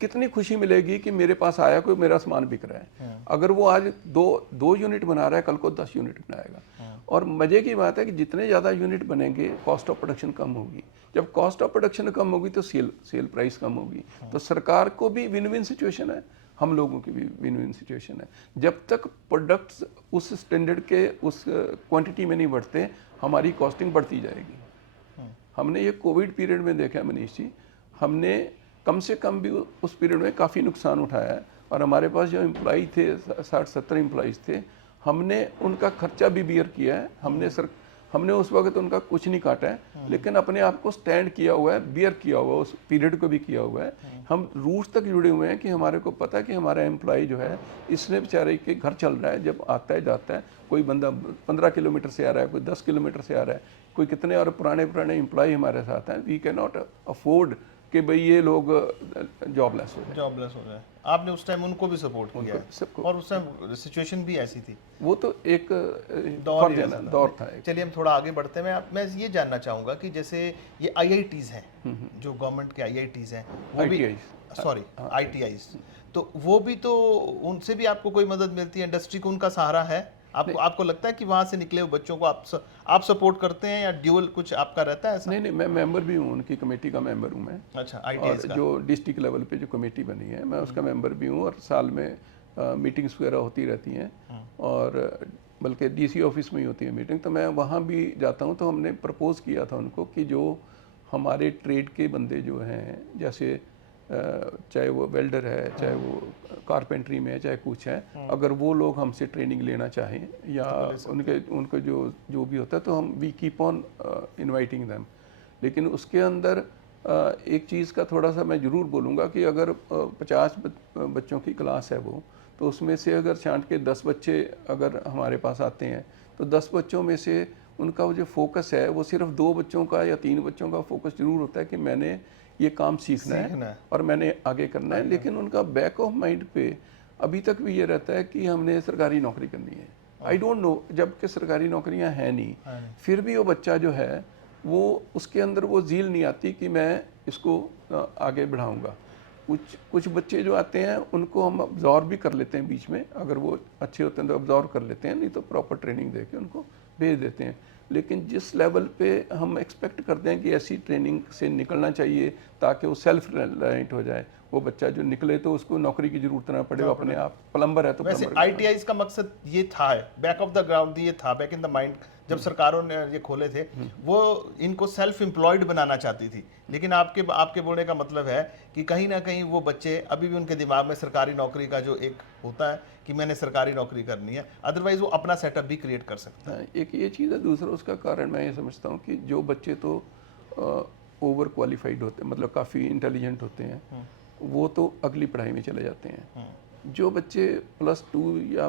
कितनी खुशी मिलेगी कि मेरे पास आया कोई, मेरा सामान बिक रहा है। अगर वो आज दो यूनिट बना रहा है, कल को 10 यूनिट बनाएगा। और मज़े की बात है कि जितने ज़्यादा यूनिट बनेंगे कॉस्ट ऑफ प्रोडक्शन कम होगी। जब कॉस्ट ऑफ प्रोडक्शन कम होगी तो सेल प्राइस कम होगी। तो सरकार को भी विन विन सिचुएशन है, हम लोगों की भी विन विन सिचुएशन है। जब तक प्रोडक्ट्स उस स्टैंडर्ड के उस क्वांटिटी में नहीं बढ़ते, हमारी कॉस्टिंग बढ़ती जाएगी। हमने ये कोविड पीरियड में देखा है मनीष जी, हमने कम से कम भी उस पीरियड में काफ़ी नुकसान उठाया है। और हमारे पास जो एम्प्लॉई थे 60-70 एम्प्लॉइज़ थे, हमने उनका खर्चा भी बियर किया है। हमने उस वक्त उनका कुछ नहीं काटा है, लेकिन अपने आप को स्टैंड किया हुआ है, बियर किया हुआ है, उस पीरियड को भी किया हुआ है। हम रूट्स तक जुड़े हुए हैं कि हमारे को पता है कि हमारा एम्प्लॉई जो है, इसने बेचारे के घर चल रहा है, जब आता है जाता है। कोई बंदा 15 किलोमीटर से आ रहा है, कोई 10 किलोमीटर से आ रहा है, कोई कितने और पुराने एम्प्लॉय हमारे साथ हैं। वी कैन नॉट अफोर्ड कि भाई ये लोग जॉबलेस हो जाए। आपने उस टाइम उनको भी सपोर्ट किया है, और उस टाइम सिचुएशन भी ऐसी थी, वो तो एक दौर था। चलिए हम थोड़ा आगे बढ़ते हैं। मैं ये जानना चाहूँगा कि जैसे ये IITs हैं, जो गवर्नमेंट के IITs हैं, वो भी ITIs, तो वो भी तो, उनसे भी आपको कोई मदद मिलती है, इंडस्ट्री को उनका सहारा है? आपको लगता है कि वहाँ से निकले हुए बच्चों को आप सपोर्ट करते हैं, या ड्यूअल कुछ आपका रहता है ऐसा? नहीं, मैं मेंबर भी हूँ, उनकी कमेटी का मेंबर हूँ मैं। अच्छा, ITIs का जो डिस्ट्रिक्ट लेवल पे जो कमेटी बनी है, मैं उसका मेंबर भी हूँ, और साल में मीटिंग्स वगैरह होती रहती हैं, और बल्कि DC ऑफिस में ही होती है मीटिंग, तो मैं वहाँ भी जाता हूँ। तो हमने प्रपोज किया था उनको कि जो हमारे ट्रेड के बंदे जो हैं, जैसे चाहे वो वेल्डर है, चाहे वो कारपेंट्री में है, चाहे कुछ है, अगर वो लोग हमसे ट्रेनिंग लेना चाहें या उनको जो भी होता है, तो हम we keep on inviting them. लेकिन उसके अंदर एक चीज़ का थोड़ा सा मैं ज़रूर बोलूँगा कि अगर 50 बच्चों की क्लास है वो, तो उसमें से अगर छांट के 10 बच्चे अगर हमारे पास आते हैं, तो 10 बच्चों में से उनका वो जो फोकस है वो सिर्फ 2 बच्चों का या 3 बच्चों का फोकस जरूर होता है कि मैंने ये काम सीखना है और मैंने आगे करना है, लेकिन उनका बैक ऑफ माइंड पे अभी तक भी ये रहता है कि हमने सरकारी नौकरी करनी है। आई डोंट नो, जबकि सरकारी नौकरियां हैं नहीं, फिर भी वो बच्चा जो है वो उसके अंदर वो झील नहीं आती कि मैं इसको आगे बढ़ाऊंगा। कुछ बच्चे जो आते हैं उनको हम अब्जॉर्व भी कर लेते हैं बीच में, अगर वो अच्छे होते हैं तो अब्जॉर्व कर लेते हैं, नहीं तो प्रॉपर ट्रेनिंग दे के उनको भेज देते हैं। लेकिन जिस लेवल पे हम एक्सपेक्ट करते हैं कि ऐसी ट्रेनिंग से निकलना चाहिए ताकि वो सेल्फ रिलायंट हो जाए, वो बच्चा जो निकले तो उसको नौकरी की जरूरत ना पड़े, वो अपने आप प्लम्बर है तो वैसे प्लम्बर आईटीआईज का मकसद ये था, बैक ऑफ द ग्राउंड ये था, बैक इन द माइंड, जब सरकारों ने ये खोले थे वो इनको सेल्फ एम्प्लॉयड बनाना चाहती थी। लेकिन आपके बोलने का मतलब है कि कहीं ना कहीं वो बच्चे अभी भी उनके दिमाग में सरकारी नौकरी का जो एक होता है कि मैंने सरकारी नौकरी करनी है, अदरवाइज वो अपना सेटअप भी क्रिएट कर सकता है। एक ये चीज़ है। दूसरा उसका कारण मैं ये समझता हूँ कि जो बच्चे तो ओवर क्वालिफाइड होते हैं, मतलब काफ़ी इंटेलिजेंट होते हैं, वो तो अगली पढ़ाई में चले जाते हैं। जो बच्चे +2 या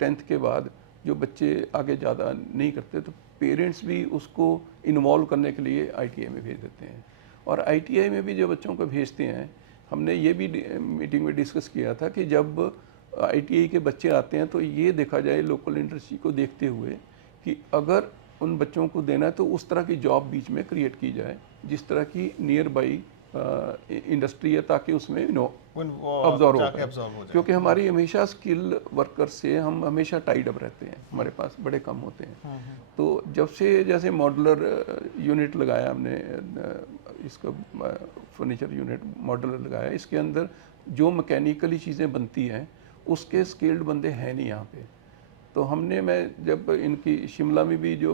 10th के बाद जो बच्चे आगे ज़्यादा नहीं करते, तो पेरेंट्स भी उसको इन्वॉल्व करने के लिए आईटीआई में भेज देते हैं। और आईटीआई में भी जो बच्चों को भेजते हैं, हमने ये भी मीटिंग में डिस्कस किया था कि जब आईटीआई के बच्चे आते हैं तो ये देखा जाए लोकल इंडस्ट्री को देखते हुए कि अगर उन बच्चों को देना है तो उस तरह की जॉब बीच में क्रिएट की जाए जिस तरह की नियर बाई इंडस्ट्री है, ताकि उसमें अब्जॉर्व हो जाए। क्योंकि हमारी हमेशा स्किल वर्कर से हम हमेशा टाइड अप रहते हैं, हमारे पास बड़े कम होते हैं। तो जब से जैसे मॉड्यूलर यूनिट लगाया हमने, इसको फर्नीचर यूनिट मॉड्यूलर लगाया, इसके अंदर जो मैकेनिकली चीज़ें बनती हैं उसके स्किल्ड बंदे हैं नहीं यहाँ पे। तो मैं जब इनकी शिमला में भी जो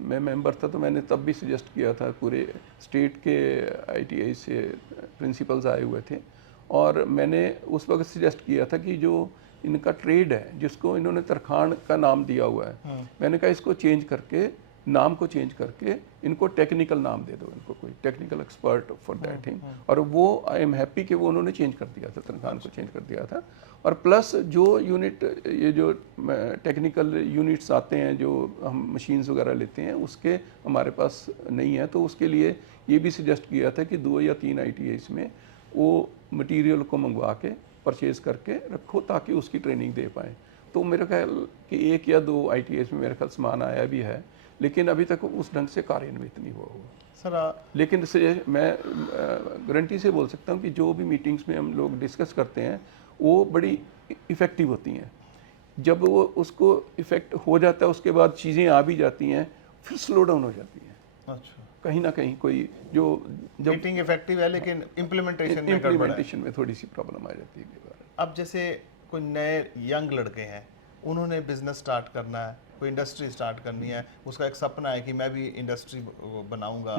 मैं मेंबर था, तो मैंने तब भी सजेस्ट किया था, पूरे स्टेट के आईटीआई से प्रिंसिपल्स आए हुए थे, और मैंने उस वक्त सजेस्ट किया था कि जो इनका ट्रेड है जिसको इन्होंने तरखान का नाम दिया हुआ है, मैंने कहा इसको चेंज करके, नाम को चेंज करके इनको टेक्निकल नाम दे दो, इनको कोई technical expert for that thing. और वो आई एम हैप्पी कि वो उन्होंने चेंज कर दिया था, तरखान को चेंज कर दिया था। और प्लस जो यूनिट, ये जो टेक्निकल यूनिट्स आते हैं जो हम मशीन्स वगैरह लेते हैं, उसके हमारे पास नहीं है, तो उसके लिए ये भी सजेस्ट किया था कि 2 या 3 आईटीआईज में वो मटेरियल को मंगवा के परचेज़ करके रखो ताकि उसकी ट्रेनिंग दे पाएँ। तो मेरे ख्याल कि 1 या 2 आईटीआईज में मेरे ख्याल सामान आया भी है, लेकिन अभी तक उस ढंग से कार्यान्वित नहीं हुआ सर। लेकिन मैं गारंटी से बोल सकता हूँ कि जो भी मीटिंग्स में हम लोग डिस्कस करते हैं वो बड़ी इफ़ेक्टिव होती हैं। जब वो उसको इफ़ेक्ट हो जाता है उसके बाद चीज़ें आ भी जाती हैं, फिर स्लो डाउन हो जाती हैं। अच्छा, कहीं ना कहीं कोई जो जब मीटिंग इफेक्टिव है लेकिन इम्प्लीमेंटेशन में थोड़ी सी प्रॉब्लम आ जाती है। अब जैसे कोई नए यंग लड़के हैं, उन्होंने बिजनेस स्टार्ट करना है, कोई इंडस्ट्री स्टार्ट करनी है, उसका एक सपना है कि मैं भी इंडस्ट्री बनाऊंगा,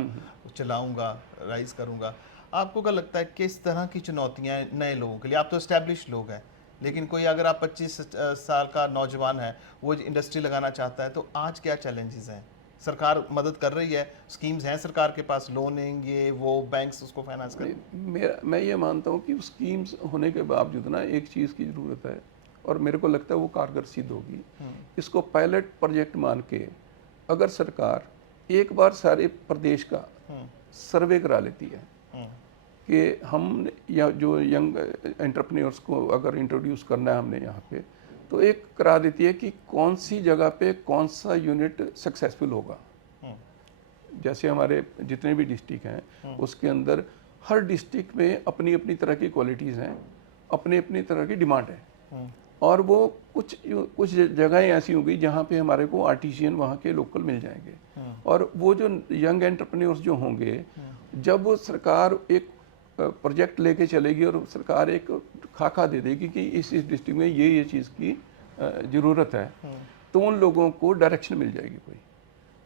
चलाऊंगा, राइज करूंगा, आपको क्या लगता है किस तरह की चुनौतियां हैं नए लोगों के लिए? आप तो एस्टेब्लिश लोग हैं, लेकिन कोई अगर आप 25 साल का नौजवान है, वो इंडस्ट्री लगाना चाहता है, तो आज क्या चैलेंजेस हैं? सरकार मदद कर रही है, स्कीम्स हैं सरकार के पास, लोनिंग, ये वो, बैंक्स उसको फाइनेंस करें? मैं ये मानता हूँ कि स्कीम्स होने के बावजूद ना एक चीज़ की ज़रूरत है, और मेरे को लगता है वो कारगर सिद्ध होगी। इसको पायलट प्रोजेक्ट मान के अगर सरकार एक बार सारे प्रदेश का सर्वे करा लेती है कि हम या जो यंग एंटरप्रेन्योर्स को अगर इंट्रोड्यूस करना है हमने यहाँ पे, तो एक करा देती है कि कौन सी जगह पे कौन सा यूनिट सक्सेसफुल होगा। जैसे हमारे जितने भी डिस्ट्रिक्ट हैं उसके अंदर हर डिस्ट्रिक्ट में अपनी अपनी तरह की क्वालिटीज़ हैं, अपनी अपनी तरह की डिमांड है, और वो कुछ जगहें ऐसी होंगी जहाँ पे हमारे को आर्टिशियन वहाँ के लोकल मिल जाएंगे। और वो जो यंग एंटरप्रेन्योर्स जो होंगे, जब वो सरकार एक प्रोजेक्ट लेके चलेगी और सरकार एक खाका दे देगी कि इस डिस्ट्रिक्ट में ये चीज़ की ज़रूरत है, तो उन लोगों को डायरेक्शन मिल जाएगी कोई।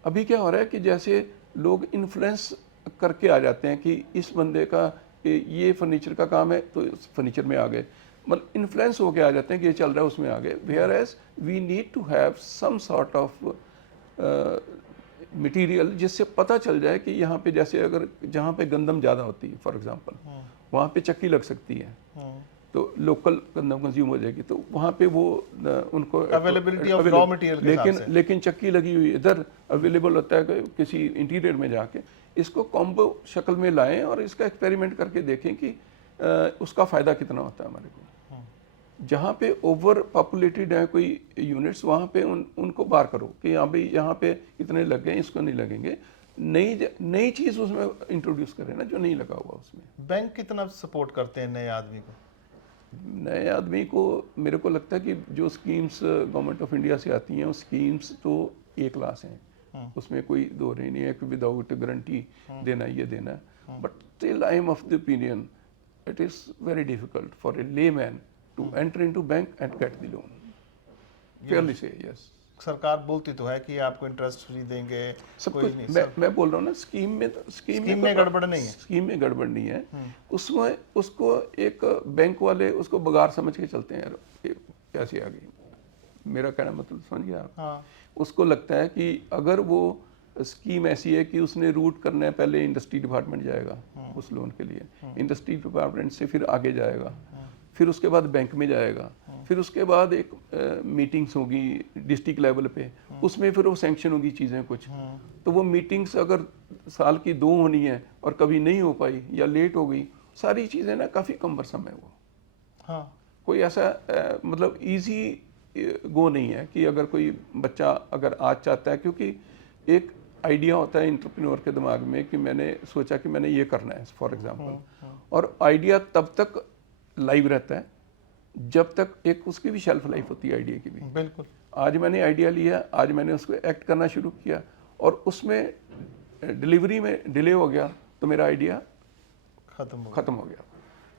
अभी क्या हो रहा है कि जैसे लोग इन्फ्लुएंस करके आ जाते हैं कि इस बंदे का ये फर्नीचर का काम है तो फर्नीचर में आ गए, मतलब इन्फ्लुएंस होके आ जाते हैं कि ये चल रहा है उसमें आ गए। Whereas we need to have some sort of material जिससे पता चल जाए कि यहाँ पे, जैसे अगर जहाँ पे गंदम ज़्यादा होती है फॉर एग्जांपल, वहाँ पे चक्की लग सकती है, तो लोकल कंज्यूम हो जाएगी, तो वहाँ पे वो उनको अवेलेबिलिटी ऑफ रॉ मटेरियल के हिसाब से। लेकिन चक्की लगी हुई इधर अवेलेबल होता है कि किसी इंटीरियर में जाके इसको कॉम्बो शक्ल में लाएं और इसका एक्सपेरिमेंट करके देखें कि उसका फ़ायदा कितना होता है हमारे को। जहाँ पे ओवर पॉपुलेटेड है कोई यूनिट्स, वहाँ पे उनको बार करो कि हाँ भाई यहाँ पे इतने लग गए, इसको नहीं लगेंगे, नई चीज़ उसमें इंट्रोड्यूस करें ना जो नहीं लगा हुआ उसमें। बैंक कितना सपोर्ट करते हैं नए आदमी को? नए आदमी को मेरे को लगता है कि जो स्कीम्स गवर्नमेंट ऑफ इंडिया से आती हैं, वो स्कीम्स तो ए क्लास हैं, उसमें कोई दो रही नहीं है कि विदाउट गारंटी देना ये देना, but still I am of the opinion it is very difficult for a layman to enter into bank and get the loan, fairly से यस। सरकार बोलती तो है कि आपको इंटरेस्ट फ्री देंगे, सब कोई कुछ नहीं। मैं बोल रहा हूँ ना, स्कीम में गड़बड़ नहीं है। स्कीम में गड़बड़ नहीं है, उसमें उसको एक बैंक वाले उसको बगार समझ के चलते हैं, यार ये कैसे आ गई, मेरा कहना मतलब समझ गया आप। हाँ। उसको लगता है कि अगर वो स्कीम ऐसी है कि उसने रूट करना है, पहले इंडस्ट्री डिपार्टमेंट जाएगा उस लोन के लिए, इंडस्ट्री डिपार्टमेंट से फिर आगे जाएगा, फिर उसके बाद बैंक में जाएगा, फिर उसके बाद एक मीटिंग्स होगी डिस्ट्रिक्ट लेवल पे, उसमें फिर वो सैंक्शन होगी चीज़ें कुछ, तो वो मीटिंग्स अगर साल की 2 होनी है और कभी नहीं हो पाई या लेट हो गई, सारी चीज़ें ना काफ़ी कम्बरसम है वो। हाँ। कोई ऐसा मतलब इजी गो नहीं है कि अगर कोई बच्चा अगर आज चाहता है, क्योंकि एक आइडिया होता है एंटरप्रेन्योर के दिमाग में कि मैंने सोचा कि मैंने ये करना है फॉर एग्जांपल, और आइडिया तब तक लाइव रहता है जब तक एक उसकी भी शेल्फ लाइफ होती है आइडिया की भी। बिल्कुल। आज मैंने आइडिया लिया, आज मैंने उसको एक्ट करना शुरू किया और उसमें डिलीवरी में डिले हो गया तो मेरा आइडिया ख़त्म हो गया।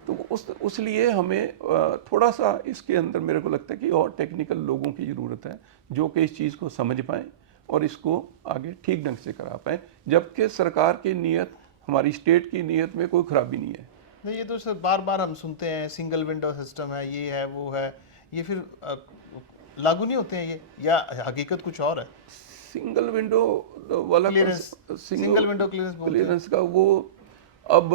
तो उस लिए हमें थोड़ा सा इसके अंदर मेरे को लगता है कि और टेक्निकल लोगों की ज़रूरत है जो कि इस चीज़ को समझ पाएँ और इसको आगे ठीक ढंग से करा पाएँ, जबकि सरकार की नीयत, हमारी स्टेट की नीयत में कोई खराबी नहीं है। नहीं, ये तो सर बार बार हम सुनते हैं, सिंगल विंडो सिस्टम है, ये है वो है, ये फिर लागू नहीं होते हैं ये, या हकीकत कुछ और है? सिंगल विंडो वाला सिंगल विंडो क्लियरेंस का वो अब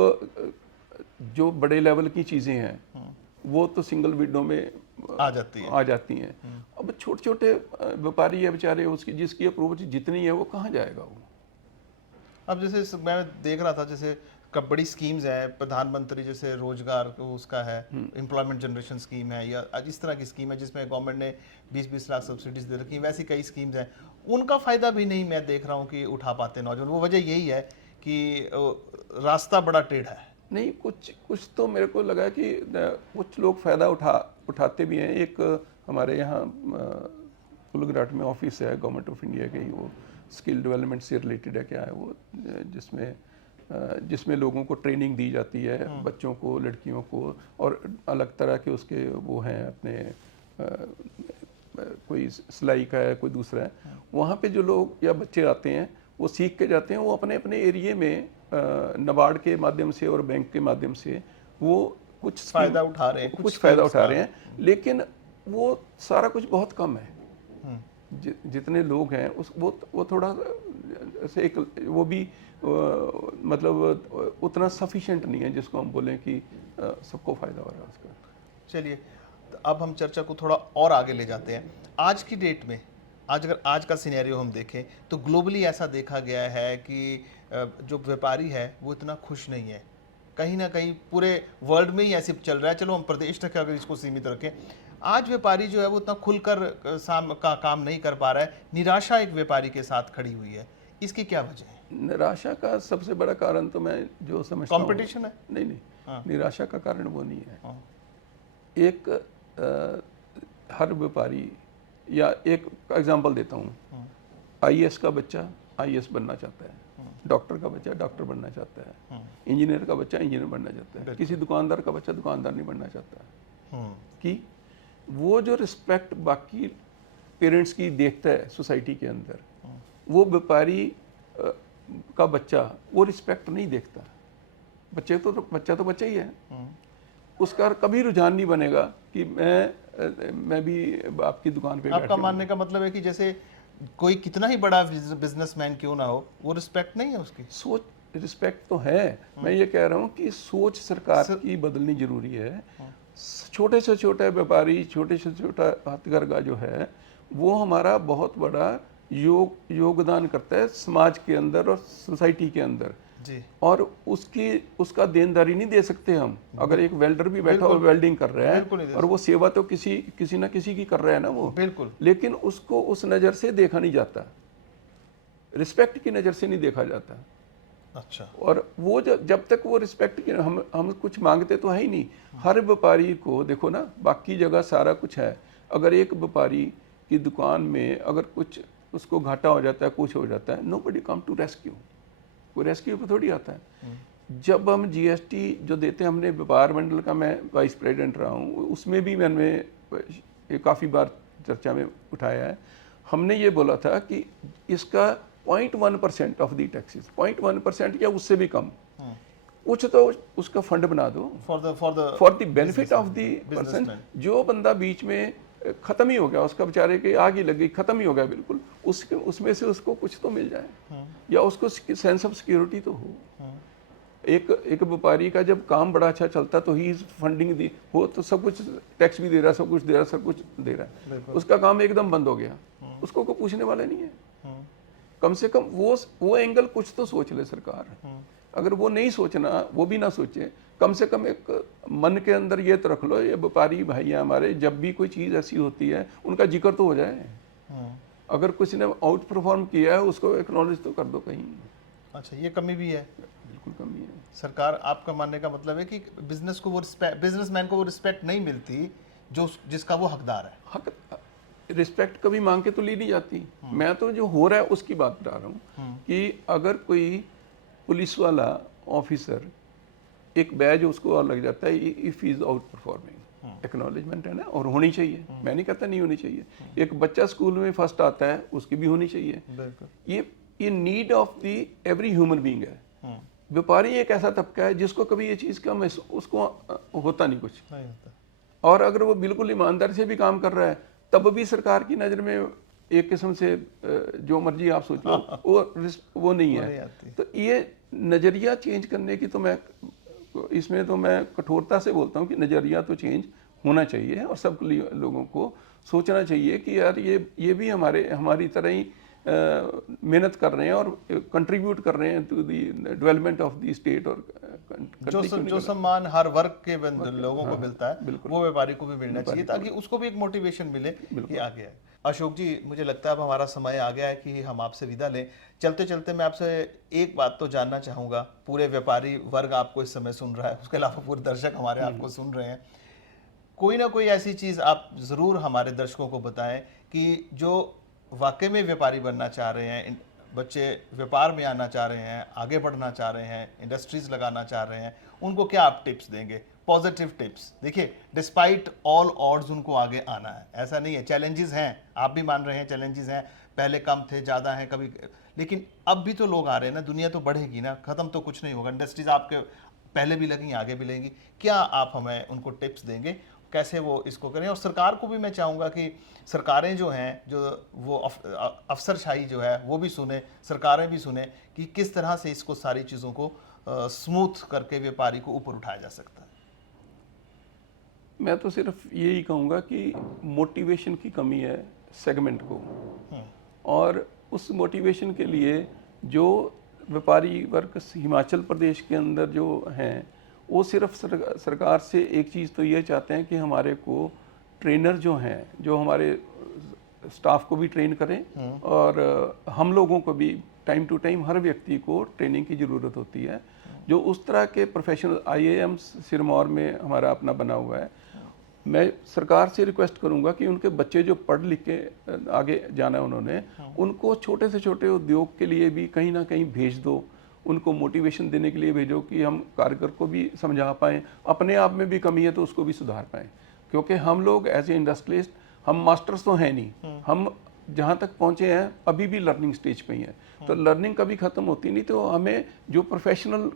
जो बड़े लेवल की चीज़ें हैं वो तो सिंगल विंडो में आ जाती हैं। अब छोटे छोटे व्यापारी है बेचारे, उसकी जिसकी अप्रोच जितनी है वो कहाँ जाएगा वो। अब जैसे मैं देख रहा था, जैसे बड़ी स्कीम्स है, प्रधानमंत्री जैसे रोजगार उसका है, एम्प्लॉयमेंट जनरेशन स्कीम है, या इस तरह की स्कीम है जिसमें गवर्नमेंट ने 20-20 लाख सब्सिडीज दे रखी, वैसी कई स्कीम्स हैं, उनका फ़ायदा भी नहीं मैं देख रहा हूँ कि उठा पाते नौजवान। वो वजह यही है कि रास्ता बड़ा टेढ़ा है। नहीं, कुछ तो मेरे को लगा कि कुछ लोग फ़ायदा उठाते भी हैं। एक हमारे यहाँ कुलगराट में ऑफिस है गवर्नमेंट ऑफ इंडिया के ही, वो स्किल डेवलपमेंट से रिलेटेड है क्या है वो, जिसमें लोगों को ट्रेनिंग दी जाती है, बच्चों को, लड़कियों को, और अलग तरह के उसके वो हैं अपने कोई सिलाई का है, कोई दूसरा है। वहाँ पे जो लोग या बच्चे आते हैं वो सीख के जाते हैं, वो अपने अपने एरिए में नाबार्ड के माध्यम से और बैंक के माध्यम से वो कुछ फ़ायदा उठा रहे हैं, कुछ फ़ायदा उठा रहे हैं, लेकिन वो सारा कुछ बहुत कम है। जितने लोग हैं वो थोड़ा से एक वो भी मतलब उतना सफिशिएंट नहीं है जिसको हम बोलें कि सबको फ़ायदा हो रहा है उसका। चलिए, तो अब हम चर्चा को थोड़ा और आगे ले जाते हैं। आज की डेट में, अगर आज का सिनेरियो हम देखें तो ग्लोबली ऐसा देखा गया है कि जो व्यापारी है वो इतना खुश नहीं है, कहीं ना कहीं पूरे वर्ल्ड में ही ऐसे चल रहा है। चलो हम प्रदेश तक अगर इसको सीमित रखें, आज व्यापारी जो है वो इतना खुलकर काम नहीं कर पा रहा है। निराशा एक व्यापारी के साथ खड़ी हुई है, इसकी क्या वजह है? निराशा का सबसे बड़ा कारण तो मैं जो समझता हूँ, कंपटीशन है। नहीं, निराशा का कारण वो नहीं है। एक हर व्यापारी, या एक एग्जांपल देता हूँ, आईएएस का बच्चा आईएएस बनना चाहता है, डॉक्टर का बच्चा डॉक्टर बनना चाहता है, इंजीनियर का बच्चा इंजीनियर बनना चाहता है, किसी दुकानदार का बच्चा दुकानदार नहीं बनना चाहता है। कि वो जो रिस्पेक्ट बाकी पेरेंट्स की देखता है सोसाइटी के अंदर, वो व्यापारी का बच्चा वो रिस्पेक्ट नहीं देखता। बच्चा तो बच्चा ही है, उसका कभी रुझान नहीं बनेगा कि मैं भी आपकी दुकान पे। आपका मानने का मतलब है कि जैसे कोई कितना ही बड़ा बिजनेसमैन क्यों ना हो, वो रिस्पेक्ट नहीं है उसकी। सोच रिस्पेक्ट तो है, मैं ये कह रहा हूँ कि सोच सरकार की बदलनी जरूरी है। छोटे से छोटे व्यापारी, छोटे से छोटा हथकरघा जो है वो हमारा बहुत बड़ा योगदान करता है समाज के अंदर और सोसाइटी के अंदर जी। और उसका देनदारी नहीं दे सकते हम। अगर एक वेल्डर भी बैठा और वेल्डिंग कर रहा है और वो सेवा तो किसी ना किसी की कर रहा है ना वो, बिल्कुल, लेकिन उसको उस नज़र से देखा नहीं जाता, रिस्पेक्ट की नज़र से नहीं देखा जाता। अच्छा। और वो जब तक वो रिस्पेक्ट की हम कुछ मांगते तो है ही नहीं। हर व्यापारी को देखो ना, बाकी जगह सारा कुछ है, अगर एक व्यापारी की दुकान में अगर कुछ उसको घाटा हो जाता है, कुछ हो जाता है, नोबडी कम टू रेस्क्यू, कोई रेस्क्यू पे थोड़ी आता है। जब हम जीएसटी जो देते हैं, हमने व्यापार मंडल का मैं वाइस प्रेसिडेंट रहा हूँ, उसमें भी मैंने काफ़ी बार चर्चा में उठाया है। हमने ये बोला था कि इसका 0.1% ऑफ दी टैक्सेस, 0.1% या उससे भी कम कुछ तो उसका फंड बना दो for the benefit of the person. जो बंदा बीच में खत्म ही हो गया, उसका बेचारे की आग ही लग गई, खत्म ही हो गया बिल्कुल, उसमें से उसको कुछ तो मिल जाए या उसको सेंस ऑफ सिक्योरिटी तो हो। एक व्यापारी का जब काम बड़ा अच्छा चलता तो ही फंडिंग दी, वो तो सब कुछ टैक्स भी दे रहा है, सब कुछ दे रहा है, सब कुछ दे रहा है, उसका काम एकदम बंद हो गया, उसको कोई पूछने वाला नहीं है। कम से कम वो एंगल कुछ तो सोच ले सरकार। अगर वो नहीं सोचना, वो भी ना सोचे, कम से कम एक मन के अंदर ये तो रख लो, ये व्यापारी भाई हमारे, जब भी कोई चीज़ ऐसी होती है उनका जिक्र तो हो जाए। अगर किसी ने आउट परफॉर्म किया है उसको एक्नॉलेज तो कर दो कहीं। अच्छा, ये कमी भी है, बिल्कुल कमी है। सरकार, आपका मानने का मतलब है कि बिजनेसमैन को वो रिस्पेक्ट नहीं मिलती जो जिसका वो हकदार है। हक रिस्पेक्ट कभी मांग के तो ली नहीं जाती। मैं तो जो हो रहा है उसकी बात बता रहा हूँ कि अगर कोई पुलिस वाला ऑफिसर एक बैज उसको और लग जाता है if is out performing, acknowledgement है ना, और होनी चाहिए, मैं नहीं कहता नहीं होनी चाहिए। एक बच्चा स्कूल में फर्स्ट आता है उसकी भी होनी चाहिए। ये need of the every human being है। व्यापारी एक ऐसा तबका है जिसको कभी ये चीज़ का उसको होता नहीं कुछ नहीं होता। और अगर वो बिल्कुल ईमानदारी से भी काम कर रहा है तब भी सरकार की नज़र में एक किस्म से जो मर्जी आप सोच लो वो नहीं है। तो ये नज़रिया चेंज करने की तो मैं इसमें तो मैं कठोरता से बोलता हूँ कि नज़रिया तो चेंज होना चाहिए और सब लोगों को सोचना चाहिए कि यार ये भी हमारी तरह ही मेहनत कर रहे हैं और कंट्रीब्यूट कर रहे हैं to the development of the state. और जो सम्मान हर वर्ग के लोगों को मिलता है वो व्यापारी को भी मिलना चाहिए ताकि उसको भी एक मोटिवेशन मिले कि आगे आए। अशोक जी, मुझे लगता है अब हमारा समय आ गया है कि हम आपसे विदा लें। चलते चलते मैं आपसे एक बात तो जानना चाहूँगा, पूरे व्यापारी वर्ग आपको इस समय सुन रहा है, उसके अलावा पूरे दर्शक हमारे आपको सुन रहे हैं, कोई ना कोई ऐसी चीज़ आप ज़रूर हमारे दर्शकों को बताएं कि जो वाकई में व्यापारी बनना चाह रहे हैं, बच्चे व्यापार में आना चाह रहे हैं, आगे बढ़ना चाह रहे हैं, इंडस्ट्रीज़ लगाना चाह रहे हैं, उनको क्या आप टिप्स देंगे, पॉजिटिव टिप्स? देखिए, डिस्पाइट ऑल ऑड्स उनको आगे आना है, ऐसा नहीं है, चैलेंजेस हैं, आप भी मान रहे हैं चैलेंजेस हैं, पहले कम थे, ज़्यादा हैं कभी, लेकिन अब भी तो लोग आ रहे हैं ना, दुनिया तो बढ़ेगी ना, ख़त्म तो कुछ नहीं होगा, इंडस्ट्रीज़ आपके पहले भी लगेंगी, आगे भी लगेंगी। क्या आप हमें उनको टिप्स देंगे कैसे वो इसको करें? और सरकार को भी मैं चाहूँगा कि सरकारें जो हैं, जो वो अफसरशाही जो है वो भी सुने, सरकारें भी सुने कि किस तरह से इसको सारी चीज़ों को स्मूथ करके व्यापारी को ऊपर उठाया जा सकता है। मैं तो सिर्फ यही कहूँगा कि मोटिवेशन की कमी है सेगमेंट को, और उस मोटिवेशन के लिए जो व्यापारी वर्ग हिमाचल प्रदेश के अंदर जो हैं वो सिर्फ सरकार से एक चीज़ तो ये चाहते हैं कि हमारे को ट्रेनर जो हैं, जो हमारे स्टाफ को भी ट्रेन करें और हम लोगों को भी टाइम टू टाइम हर व्यक्ति को ट्रेनिंग की ज़रूरत होती है। जो उस तरह के प्रोफेशनल IIM सिरमौर में हमारा अपना बना हुआ है, मैं सरकार से रिक्वेस्ट करूंगा कि उनके बच्चे जो पढ़ लिख के आगे जाना है उन्होंने, उनको छोटे से छोटे उद्योग के लिए भी कहीं ना कहीं भेज दो, उनको मोटिवेशन देने के लिए भेजो कि हम कारीगर को भी समझा पाएँ, अपने आप में भी कमी है तो उसको भी सुधार पाएँ। क्योंकि हम लोग एज ए इंडस्ट्रियलिस्ट हम मास्टर्स तो हैं नहीं, हम जहाँ तक पहुँचे हैं अभी भी लर्निंग स्टेज पे ही हैं। तो लर्निंग कभी ख़त्म होती नहीं, तो हमें जो प्रोफेशनल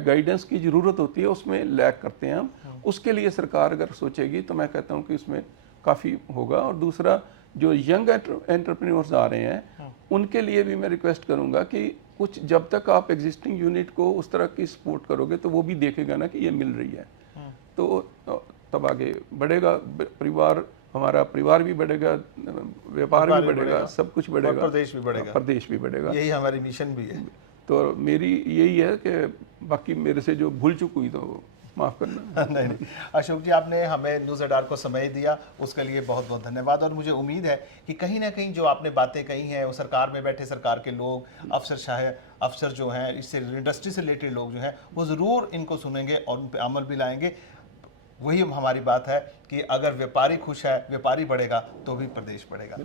गाइडेंस की ज़रूरत होती है उसमें लैक करते हैं हम। उसके लिए सरकार अगर सोचेगी तो मैं कहता हूँ कि उसमें काफ़ी होगा। और दूसरा, जो यंग एंटरप्रेन्योर्स आ रहे हैं उनके लिए भी मैं रिक्वेस्ट करूँगा कि कुछ जब तक आप एग्जिस्टिंग यूनिट को उस तरह की सपोर्ट करोगे तो वो भी देखेगा ना कि ये मिल रही है, तो तब आगे बढ़ेगा परिवार, हमारा परिवार भी बढ़ेगा, व्यापार भी बढ़ेगा, सब कुछ और बढ़ेगा, प्रदेश भी बढ़ेगा। प्रदेश भी बढ़ेगा। यही हमारी मिशन भी है। तो मेरी यही है कि बाकी मेरे से जो भूल चूक हुई तो माफ़ करना। नहीं, अशोक जी, आपने हमें न्यूज़ अडार को समय दिया, उसके लिए बहुत बहुत धन्यवाद। और मुझे उम्मीद है कि कहीं ना कहीं जो आपने बातें कही हैं, वो सरकार में बैठे सरकार के लोग, अफसर जो हैं, इससे इंडस्ट्री से रिलेटेड लोग जो हैं, वो ज़रूर इनको सुनेंगे और उन पर अमल भी लाएंगे। वही हमारी बात है कि अगर व्यापारी खुश है, व्यापारी बढ़ेगा तो भी प्रदेश बढ़ेगा।